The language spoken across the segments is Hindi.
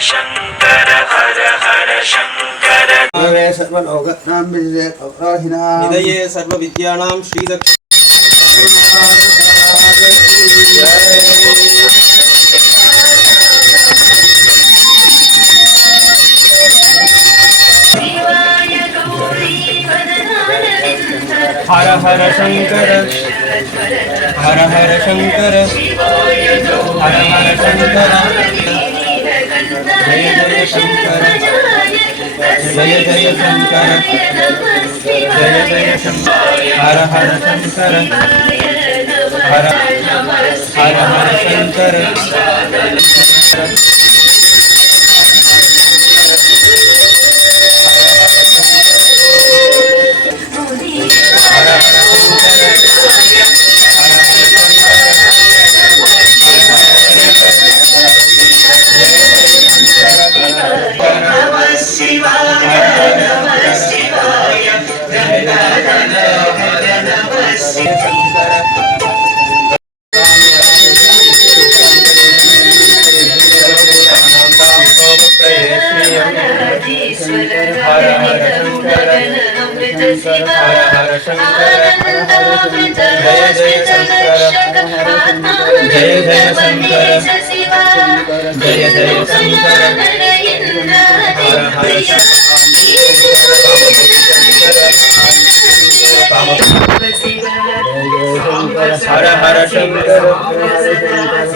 शंकर हर हर शंकर सर्वलोकनां विजयकौराहिनां निधये सर्वविद्यानां श्रीदक्ष हर हर शंकर हर हर शंकर हर हर शंकर जय जय शंकर जय जय शंकर जय जय शंकर हर हर शंकर हर हर हर शंकर हर हर शंकर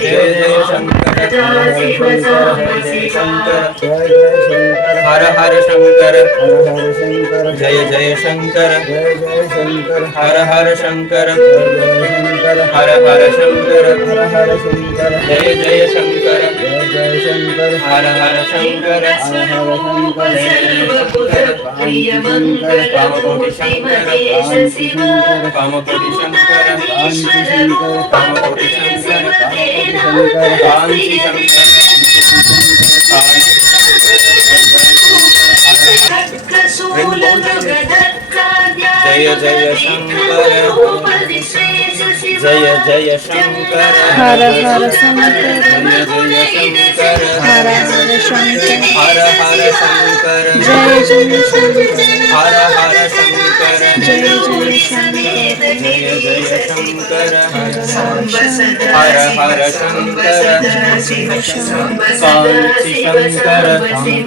जय जय शंकर हर हर शंकर जय जय शंकर हर हर शंकर हर हर शंकर जय जय शंकर हर हर शंकर कामकोटि शंकर कामकोटि शंकर कामकोटि शंकर कांची शंकर जय जय शंकर जय जय शंकर हर हर शंकर जय शंकर हर हर शंकर हर हर शंकर जय जय शंकर हर हर शंकर जय जय शंकर जय जय शंकर हर हर शंकर कांची शंकर कांची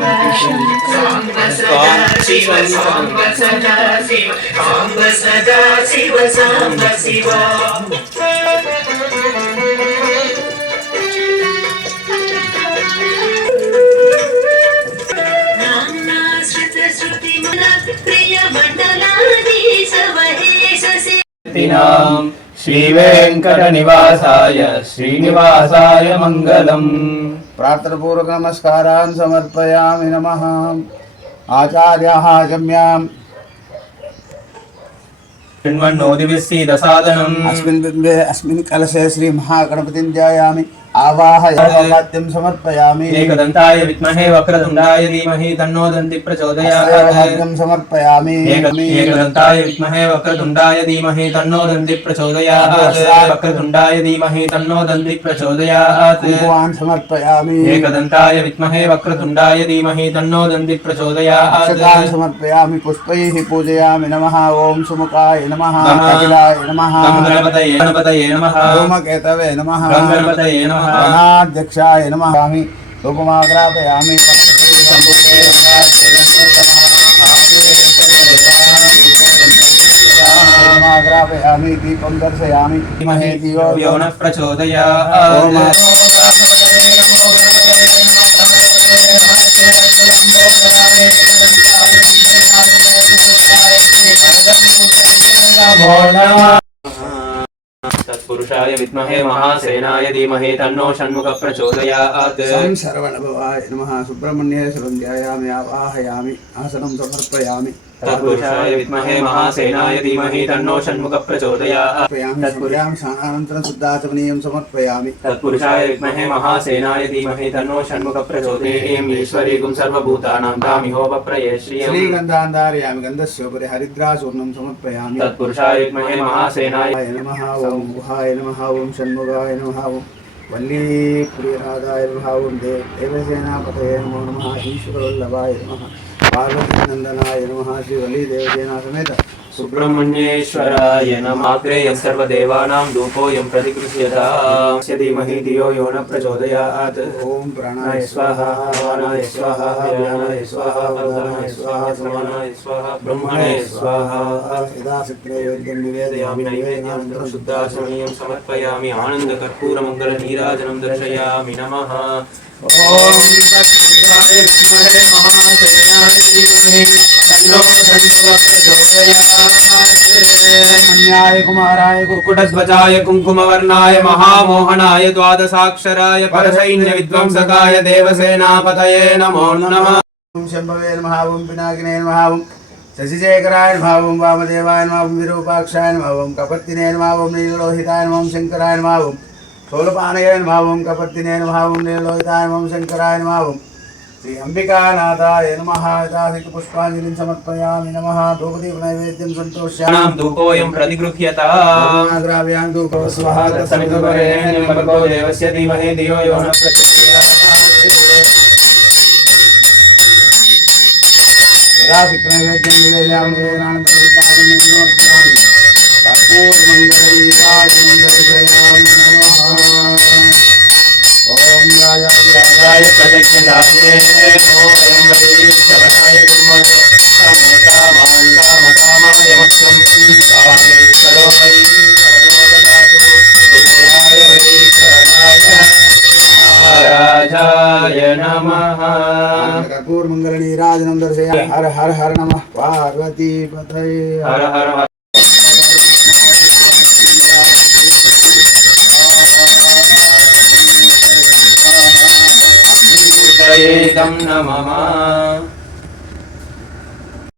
श्री वेंकट निवासाय श्रीनिवासाय मंगलम। प्रार्थनापूर्वक नमस्कारान् समर्पयामि नमः। आचार्याः गम्यां शृण्वन्नोदिविसीदसादनम् अस्मिन् बिम्बे अस्मिन् कलशे श्री महागणपतिं ध्यायामि आवाहयामि समर्पयामि। एकदन्ताय विद्महे वक्रतुण्डाय धीमहि तन्नो दन्ति प्रचोदयात्। समर्पयामि एकदन्ताय विद्महे वक्रतुण्डाय धीमहि तन्नो दन्ति प्रचोदयात्। वक्रतुण्डाय धीमहि तन्नो दन्ति प्रचोदयात्। कुङ्कुमान् समर्पयामि एकदन्ताय विद्महे वक्रतुण्डाय धीमहि तन्नो दन्ति प्रचोदयात्। अक्षतान् समर्पयामि पुष्पैः पूजयामि नमः। ओम सुमुखाय नमः। अखिलाय नमः। गणपतये नमः। धूमकेतवे नमः। गणपतये नमः। गणाध्यक्षाय नमः। धूपमाग्रापयामि धूपमाग्रापयामि दीपं दर्शयामि धीमहि धियो यो नः प्रचोदयात्। तत्पुरुषाय विद्महे महासेनाय धीमहि तन्नो षण्मुख प्रचोदयात्। शरवणभवाय नमः। सुब्रह्मण्ये शरणं ध्यायामि आवाहयामि आसनं समर्पयामि। तत्पुरुषाय विद्महे महासेनाय धीमहि तन्नो षण्मुख प्रचोदयात्। स्नानानन्तरं शुद्धाचमनीयं समर्पयामि। तत्पुरुषाय विद्महे महासेनाय धीमहि तन्नो षण्मुख प्रचोदयात्। ईश्वरीगुं सर्वभूतानां तामिहोपप्रये श्रियं श्रीगन्धान् धारयामि। गन्धस्योपरि हरिद्राचूर्णं समर्पयामि। तत्पुरुषाय विद्महे महासेनाय नमः। ओम गुहाय नमः। ओम षण्मुखाय नमः। ओम वल्ली प्रियराधाय भावं देवसेनापतये नमो नमः ईश्वरवल्लभाय नमः पार्वतीनन्दनाय नमः श्री वल्ली देवसेना समेत सुब्रह्मण्येश्वराय नमाग्रेयं सर्वदेवानां धूपोऽयं प्रतिगृह्यतां धीमहि धियो यो न प्रचोदयात् ओम प्राणाय स्वाहा वाणाय स्वाहा व्यानाय स्वाहा उदानाय स्वाहा समानाय स्वाहा ब्रह्मणे स्वाहा यदा शुक्लयोग्यं निवेदयामि नैवेद्यानन्तरं शुद्धाचमनीयं समर्पयामि आनन्दकर्पूरमङ्गलनीराजनं दर्शयामि नमः ओम तत्पुरुषाय विद्महे महासेनाय धीमहि तन्नो प्रचोदयात् कुमाराय कुक्कुटध्वजाय कुङ्कुमवर्णाय महामोहनाय द्वादशाक्षराय परसैन्यविध्वंसकाय देवसेनापतये नमो नमः ओम शंभवे नमः ओम पिनाकिने नमः ओम शशिशेखराय नमः ओम वामदेवाय नमः ओम विरूपाक्षाय नमः ओम कपर्दिने नमः ओम नीललोहिताय नमः ओम शंकराय नमः ओम शूलपाणये नमः ओम कपर्दिने नमः ओम नीललोहिताय नमः ओम शंकराय नमः ओम श्री अंबिकानाथाय नमः यथाशिक पुष्पांजलिं समर्पयामि नमः धूपदीप नैवेद्यं संतोष्यामि धूपोऽयं प्रतिगृह्यताम् द्राव्यां धूपो स्वाहा तत्सवितुर्वरेण्यं भर्गो देवस्य धीमहि धियो यो न प्रचोदयात् यदा शुक्लनैवेद्यं निवेदयामि वेदान्तविदानं समर्पयामि कर्पूरमङ्गलदीपावलिं दर्शयामि नमः ओम राजाय प्रत्यक्षदायिने नमो वयं वै श्रवणाय कुर्महे कामकामान् कामकामाय मह्यं कामेश्वरो वै श्रवणो ददातु गुरुराय वै श्रवणाय महाराजाय नमः कर्पूरमङ्गलनीराजनं दर्शयामि हर हर हर नमः पार्वतीपतये हर हर नमः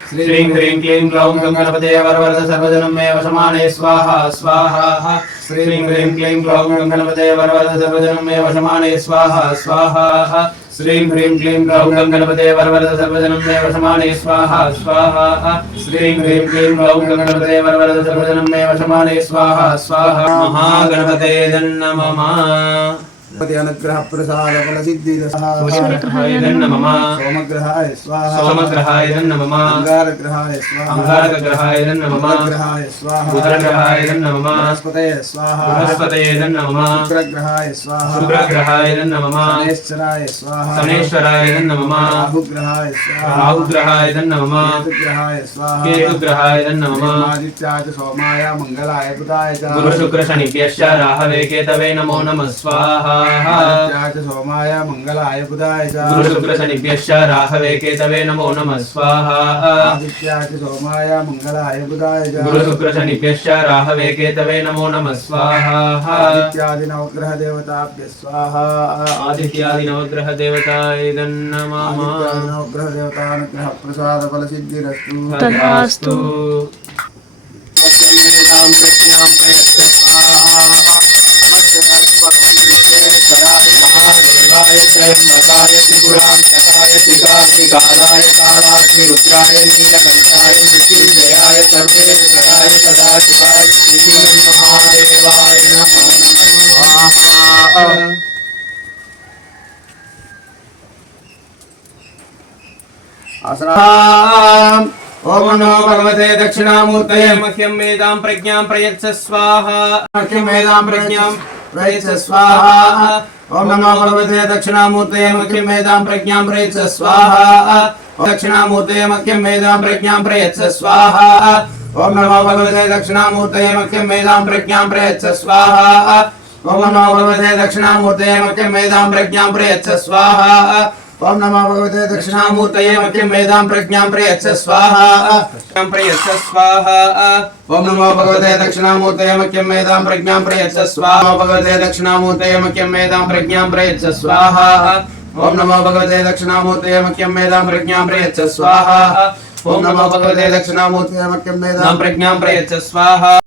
श्रीं ह्रीं क्लीं ग्लौं गणपते वरवरद सर्वजनं मे वशमाने स्वाहा स्वाहा श्रीं ह्रीं क्लीं ग्लौं गणपते वरवरद सर्वजनं मे वशमाने स्वाहा स्वाहा श्रीं ह्रीं क्लीं ग्लौं गणपते वरवरद सर्वजनं मे वशमाने स्वाहा स्वाहा श्रीं ह्रीं क्लीं ग्लौं गणपते वरवरद सर्वजनं मे वशमाने स्वाहा स्वाहा महागणपते नमः अनुग्रह प्रसाद फल सिद्धि सूर्यग्रहाय नमः सोमग्रहाय स्वाहा सोमग्रहाय नमः अंगारग्रहाय स्वाहा अंगारकग्रहाय नमः बुधग्रहाय स्वाहा बुधग्रहाय नमः बृहस्पतये स्वाहा बृहस्पतये नमः शुक्रग्रहाय स्वाहा शुक्रग्रहाय नमः शनेश्वराय स्वाहा शनेश्वराय नमः राहुग्रहाय स्वाहा राहुग्रहाय नमः केतुग्रहाय स्वाहा केतुग्रहाय नमः आदित्याय च सोमाय मंगलाय बुधाय च गुरुशुक्रशनिभ्यश्च राहवे केतवे नमो नमः स्वाहा आदित्याय च सोमाय मंगलाय बुधाय च गुरुशुक्रशनिभ्यश्च राहवे केतवे नमो नमः स्वाहा आदित्याय च सोमाय मंगलाय बुधाय च गुरुशुक्रशनिभ्यश्च राहवे केतवे नमो नमः स्वाहा आदित्यादि नवग्रह देवताभ्यः स्वाहा आदित्यादि नवग्रह देवताय नमः आदित्यादि नवग्रह देवतानुग्रह प्रसाद फल सिद्धिरस्तु तथास्तु सत्यमेतां प्रज्ञां प्रयच्छ स्वाहा महादेवाय त्र्यम्बकाय त्रिपुरान्तकाय त्रिकाग्निकालाय कालाग्निरुद्राय नीलकण्ठाय मृत्युञ्जयाय सर्वेश्वराय सदाशिवाय श्रीमन्महादेवाय नमो नमः आसनाम् ओम नमो भगवते दक्षिणामूर्तये मह्यं मेदां प्रज्ञां प्रयच्छ स्वाहा मह्यं मेदां प्रज्ञां प्रयच्छ स्वाहा ओम नमो भगवते दक्षिणामूर्तये मह्यं मेदां प्रज्ञां प्रयच्छ स्वाहा दक्षिणामूर्तये मह्यं मेदां प्रज्ञां प्रयच्छ स्वाहा ओम नमो भगवते दक्षिणामूर्तये मह्यं मेदां प्रज्ञां प्रयच्छ स्वाहा ओम नमो भगवते दक्षिणामूर्तये मह्यं मेदां प्रज्ञां प्रयच्छ स्वाहा ओम नमो भगवते दक्षिणामूर्तये मह्यं मेदां प्रज्ञां प्रयच्छ स्वाहा प्रयच्छ स्वाहा ओम नमो भगवते दक्षिणामूर्तये मह्यं मेदां प्रज्ञां प्रयच्छ स्वाहा भगवते दक्षिणामूर्तये मह्यं मेदां प्रज्ञां प्रयच्छ स्वाहा ओम नमो भगवते दक्षिणामूर्तये मह्यं मेदां प्रज्ञां प्रयच्छ स्वाहा ओम नमो भगवते दक्षिणामूर्तये मह्यं मेदां प्रज्ञां प्रयच्छ स्वाहा